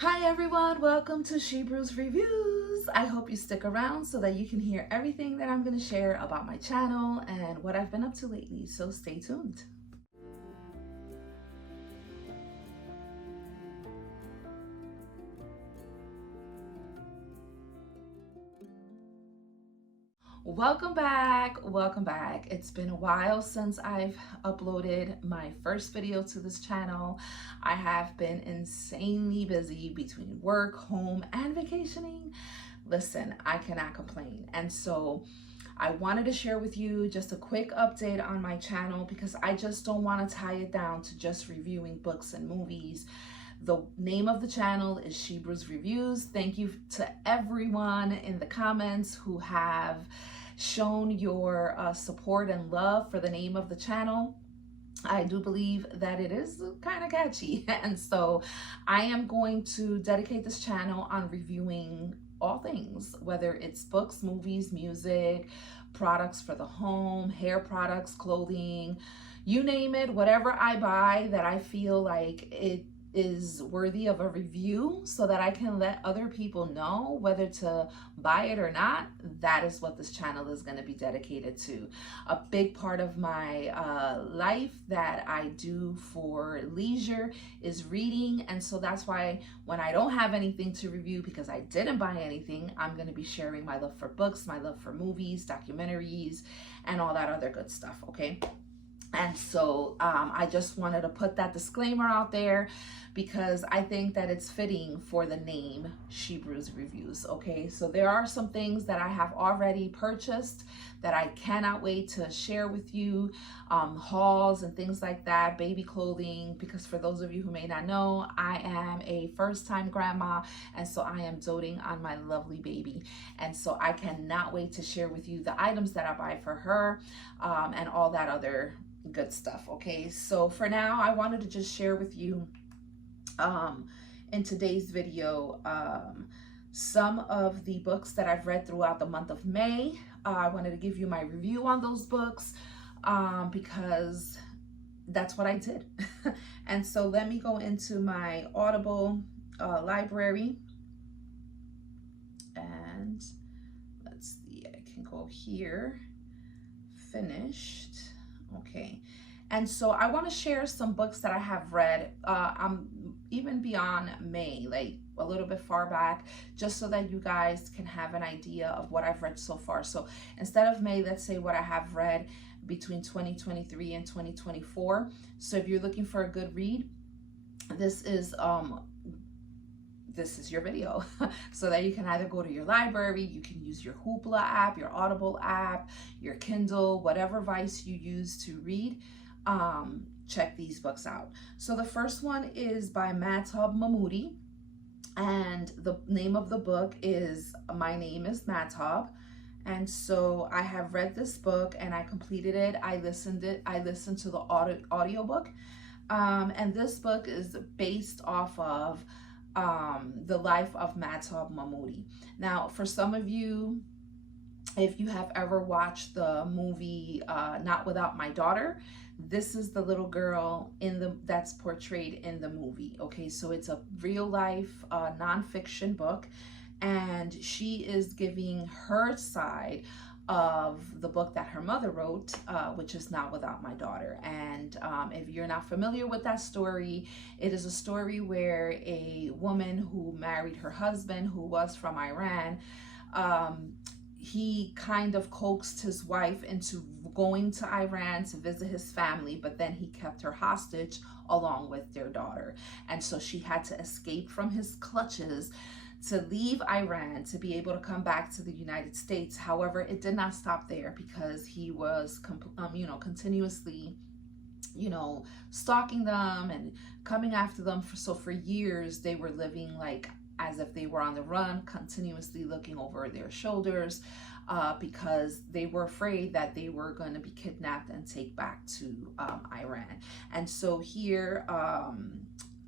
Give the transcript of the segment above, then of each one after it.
Hi everyone, welcome to She Brews Reviews. I hope you stick around so that you can hear everything that I'm going to share about my channel and what I've been up to lately, so stay tuned. Welcome back, welcome back. It's been a while since I've uploaded my first video to this channel. I have been insanely busy between work, home, and vacationing. Listen, I cannot complain. And so I wanted to share with you just a quick update on my channel because I just don't want to tie it down to just reviewing books and movies. The name of the channel is She Brews Reviews. Thank you to everyone in the comments who have shown your support and love for the name of the channel. I do believe that it is kind of catchy, and so I am going to dedicate this channel on reviewing all things, whether it's books, movies, music, products for the home, hair products, clothing, you name it. Whatever I buy that I feel like it is worthy of a review so that I can let other people know whether to buy it or not, that is what this channel is going to be dedicated to. A big part of my life that I do for leisure is reading, and so that's why when I don't have anything to review because I didn't buy anything, I'm going to be sharing my love for books, my love for movies, documentaries, and all that other good stuff, okay? And so I just wanted to put that disclaimer out there because I think that it's fitting for the name She Brews Reviews, okay? So there are some things that I have already purchased that I cannot wait to share with you, hauls and things like that, baby clothing, because for those of you who may not know, I am a first-time grandma, and so I am doting on my lovely baby. And so I cannot wait to share with you the items that I buy for her and all that other good stuff, okay? So for now, I wanted to just share with you in today's video some of the books that I've read throughout the month of May. I wanted to give you my review on those books because that's what I did. And so let me go into my Audible library, and let's see, I can go here, finished. Okay, and so I want to share some books that I have read. I'm even beyond May, like a little bit far back, just so that you guys can have an idea of what I've read so far. So instead of May, let's say what I have read between 2023 and 2024. So if you're looking for a good read, this is your video so that you can either go to your library, you can use your Hoopla app, your Audible app, your Kindle, whatever device you use to read. Check these books out. So the first one is by Mahtab Mahmoodi, and the name of the book is My Name is Mahtab. And so I have read this book and I completed it. I listened to the audiobook. And this book is based off of the life of Mahtab Mahmoodi. Now, for some of you, if you have ever watched the movie Not Without My Daughter, this is the little girl that's portrayed in the movie. Okay, so it's a real life nonfiction book, and she is giving her side of the book that her mother wrote, which is Not Without My Daughter. And if you're not familiar with that story, it is a story where a woman who married her husband, who was from Iran, he kind of coaxed his wife into going to Iran to visit his family, but then he kept her hostage along with their daughter. And so she had to escape from his clutches to leave Iran to be able to come back to the United States. However, it did not stop there because he was continuously stalking them and coming after them. So for years they were living like as if they were on the run, continuously looking over their shoulders because they were afraid that they were going to be kidnapped and take back to Iran. And so here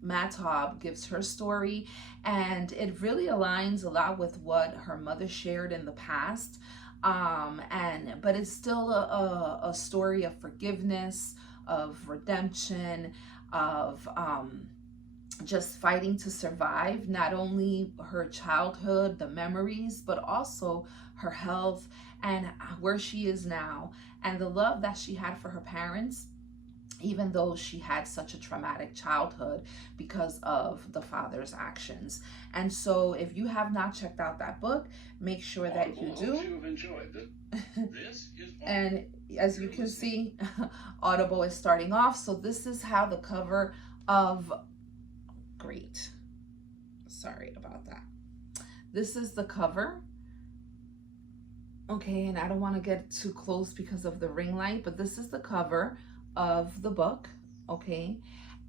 Mahtab gives her story, and it really aligns a lot with what her mother shared in the past. But it's still a story of forgiveness, of redemption, of just fighting to survive, not only her childhood, the memories, but also her health and where she is now, and the love that she had for her parents, even though she had such a traumatic childhood because of the father's actions. And so if you have not checked out that book, make sure that you do. You have enjoyed this is and as you can see, Audible is starting off. So this is how the cover of great. Sorry about that. This is the cover. Okay, and I don't want to get too close because of the ring light, but this is the cover of the book. Okay,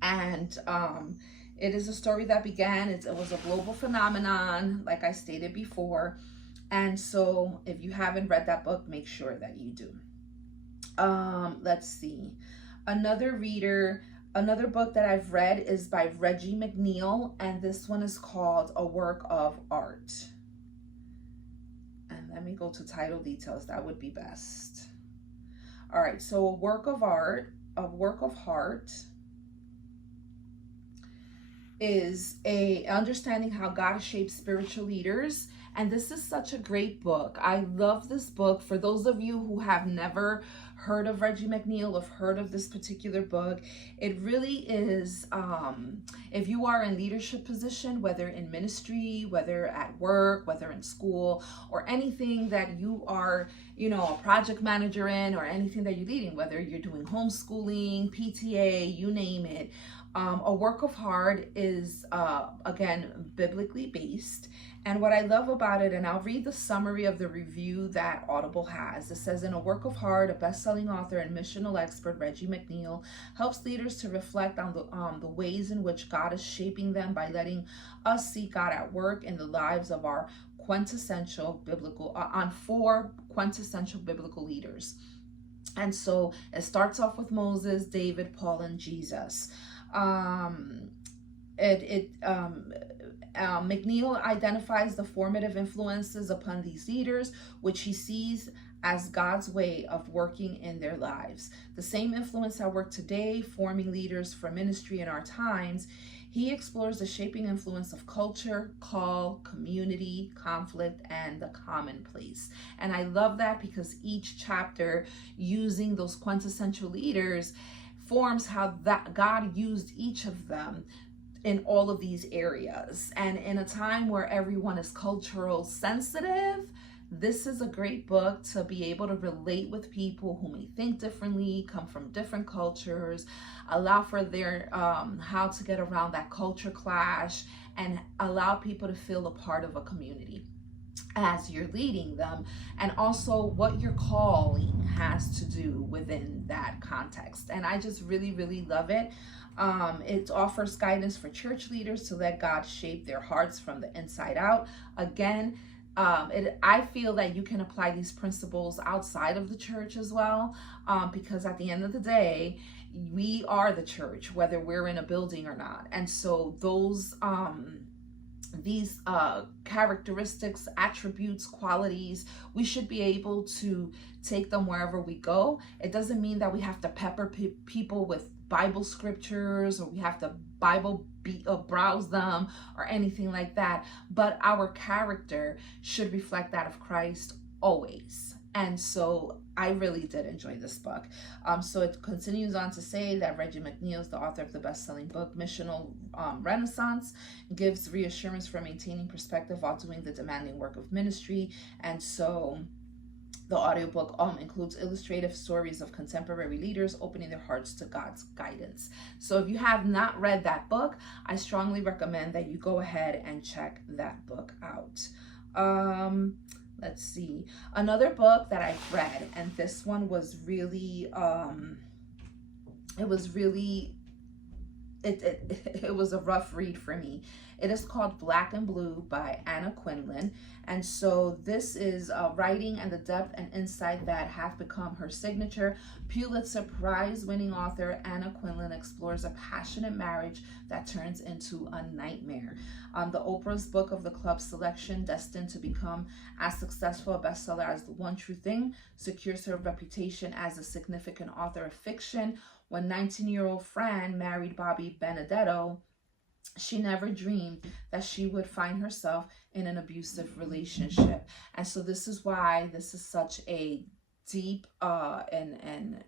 and it is a story that began, it was a global phenomenon, like I stated before. And so if you haven't read that book, make sure that you do. Let's see, another book that I've read is by Reggie McNeil, and this one is called A Work of Art. And let me go to title details, that would be best. All right, so a work of art is a understanding how God shapes spiritual leaders. And this is such a great book. I love this book. For those of you who have never heard of Reggie McNeil or heard of this particular book, it really is, if you are in leadership position, whether in ministry, whether at work, whether in school, or anything that you are, you know, a project manager in, or anything that you're leading, whether you're doing homeschooling, PTA, you name it, A Work of Art is, again, biblically based. And what I love about it, and I'll read the summary of the review that Audible has. It says, in A Work of Art, a best-selling author and missional expert, Reggie McNeil, helps leaders to reflect on the ways in which God is shaping them by letting us see God at work in the lives of our quintessential biblical, on 4 quintessential biblical leaders. And so it starts off with Moses, David, Paul, and Jesus. McNeil identifies the formative influences upon these leaders, which he sees as God's way of working in their lives. The same influence at work today, forming leaders for ministry in our times. He explores the shaping influence of culture, call, community, conflict, and the commonplace. And I love that because each chapter, using those quintessential leaders, forms how that God used each of them in all of these areas. And in a time where everyone is cultural sensitive, this is a great book to be able to relate with people who may think differently, come from different cultures, allow for their how to get around that culture clash, and allow people to feel a part of a community as you're leading them, and also what your calling has to do within that context. And I just really love it. It offers guidance for church leaders to let God shape their hearts from the inside out. Again, I feel that you can apply these principles outside of the church as well, because at the end of the day, we are the church, whether we're in a building or not. And so these characteristics, attributes, qualities, we should be able to take them wherever we go. It doesn't mean that we have to pepper people with Bible scriptures, or we have to browse them or anything like that, but our character should reflect that of Christ always. And so I really did enjoy this book. So it continues on to say that Reggie McNeil is the author of the best-selling book, Missional Renaissance, gives reassurance for maintaining perspective while doing the demanding work of ministry. And so the audiobook includes illustrative stories of contemporary leaders opening their hearts to God's guidance. So if you have not read that book, I strongly recommend that you go ahead and check that book out. Let's see. Another book that I've read, and this one was really, it was a rough read for me. It is called Black and Blue by Anna Quinlan. And so this is writing and the depth and insight that have become her signature. Pulitzer Prize winning author Anna Quinlan explores a passionate marriage that turns into a nightmare. The Oprah's Book of the Club selection, destined to become as successful a bestseller as The One True Thing, secures her reputation as a significant author of fiction. When 19-year-old Fran married Bobby Benedetto, she never dreamed that she would find herself in an abusive relationship. And so this is why this is such a deep and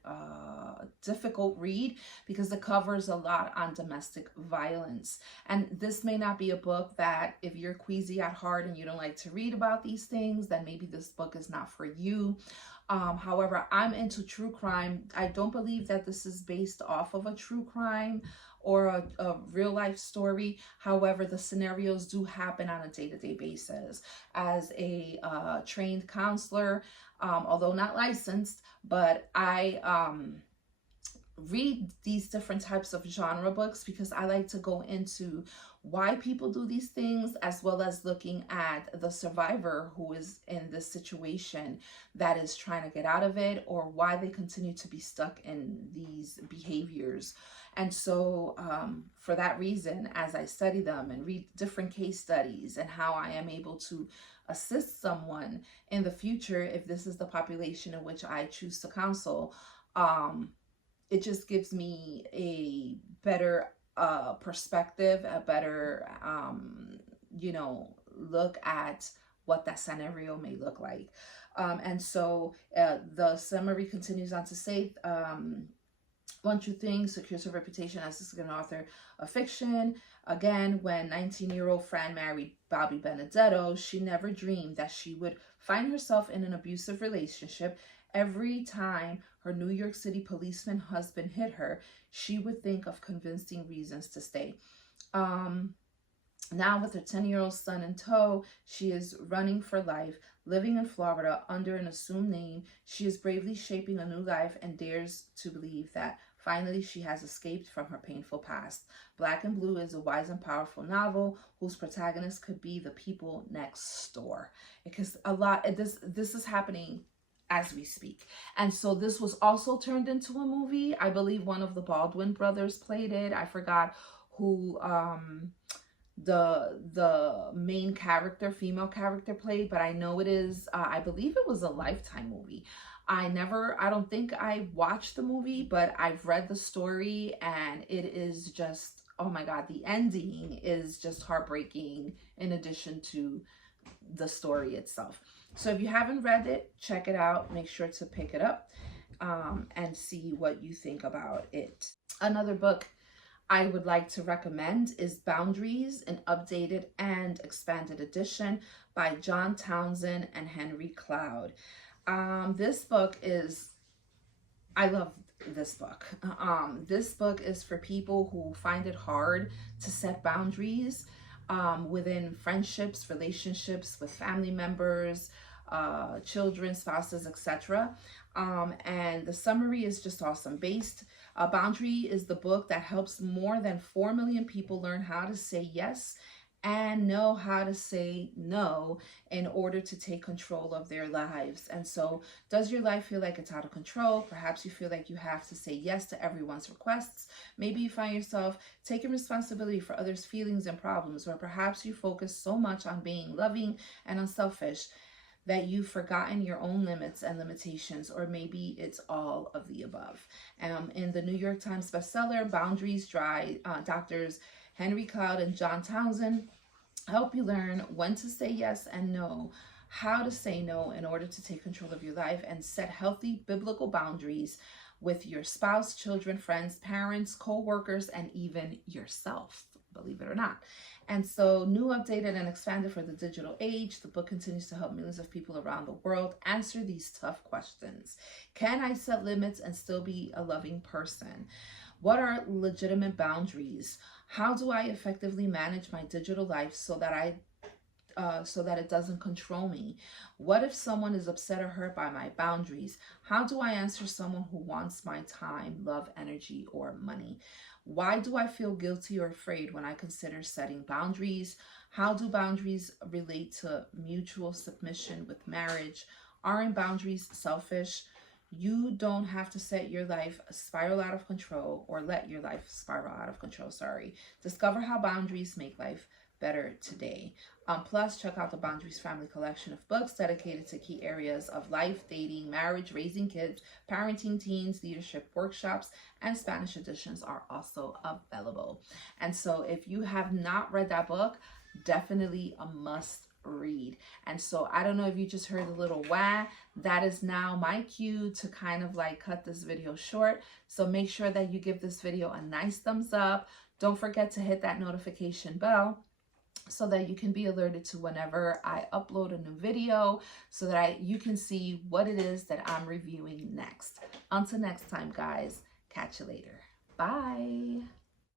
difficult read, because it covers a lot on domestic violence. And this may not be a book that, if you're queasy at heart and you don't like to read about these things, then maybe this book is not for you. However, I'm into true crime. I don't believe that this is based off of a true crime or a real life story. However, the scenarios do happen on a day-to-day basis. As a trained counselor, although not licensed, but I read these different types of genre books because I like to go into why people do these things, as well as looking at the survivor who is in this situation that is trying to get out of it, or why they continue to be stuck in these behaviors. And so for that reason, as I study them and read different case studies and how I am able to assist someone in the future, if this is the population in which I choose to counsel, it just gives me a better perspective, a better, look at what that scenario may look like. And so the summary continues on to say, One True Thing secures her reputation as a second author of fiction. Again, when 19-year-old Fran married Bobby Benedetto, she never dreamed that she would find herself in an abusive relationship. Every time her New York City policeman husband hit her, she would think of convincing reasons to stay. Now, with her 10-year-old son in tow, she is running for life, living in Florida under an assumed name. She is bravely shaping a new life and dares to believe that finally she has escaped from her painful past. Black and Blue is a wise and powerful novel whose protagonist could be the people next door. Because this is happening as we speak. And so this was also turned into a movie. I believe one of the Baldwin brothers played it. I forgot who the main character, female character, played, but I know it is, I believe it was a Lifetime movie. I don't think I watched the movie, but I've read the story, and it is just, oh my God, the ending is just heartbreaking in addition to the story itself. So if you haven't read it, check it out. Make sure to pick it up and see what you think about it. Another book I would like to recommend is Boundaries, an updated and expanded edition by John Townsend and Henry Cloud. This book is, I love this book. This book is for people who find it hard to set boundaries within friendships, relationships with family members, children, spouses, etc. And the summary is just awesome. Boundary is the book that helps more than 4 million people learn how to say yes and know how to say no in order to take control of their lives. And so, does your life feel like it's out of control? Perhaps you feel like you have to say yes to everyone's requests. Maybe you find yourself taking responsibility for others' feelings and problems, or perhaps you focus so much on being loving and unselfish that you've forgotten your own limits and limitations, or maybe it's all of the above. In the New York Times bestseller, Boundaries, Doctors Henry Cloud and John Townsend help you learn when to say yes and no, how to say no in order to take control of your life and set healthy biblical boundaries with your spouse, children, friends, parents, co-workers, and even yourself, believe it or not. And so, new, updated, and expanded for the digital age, the book continues to help millions of people around the world answer these tough questions. Can I set limits and still be a loving person? What are legitimate boundaries? How do I effectively manage my digital life so that it doesn't control me? What if someone is upset or hurt by my boundaries? How do I answer someone who wants my time, love, energy, or money? Why do I feel guilty or afraid when I consider setting boundaries? How do boundaries relate to mutual submission with marriage? Aren't boundaries selfish? You don't have to set your life spiral out of control, or let your life spiral out of control, Discover how boundaries make life better today. Plus, check out the Boundaries Family collection of books dedicated to key areas of life, dating, marriage, raising kids, parenting teens, leadership workshops, and Spanish editions are also available. And so if you have not read that book, definitely a must read. And so I don't know if you just heard the little wah, that is now my cue to kind of like cut this video short. So make sure that you give this video a nice thumbs up. Don't forget to hit that notification bell so that you can be alerted to whenever I upload a new video, so that you can see what it is that I'm reviewing next. Until next time, guys, catch you later. Bye.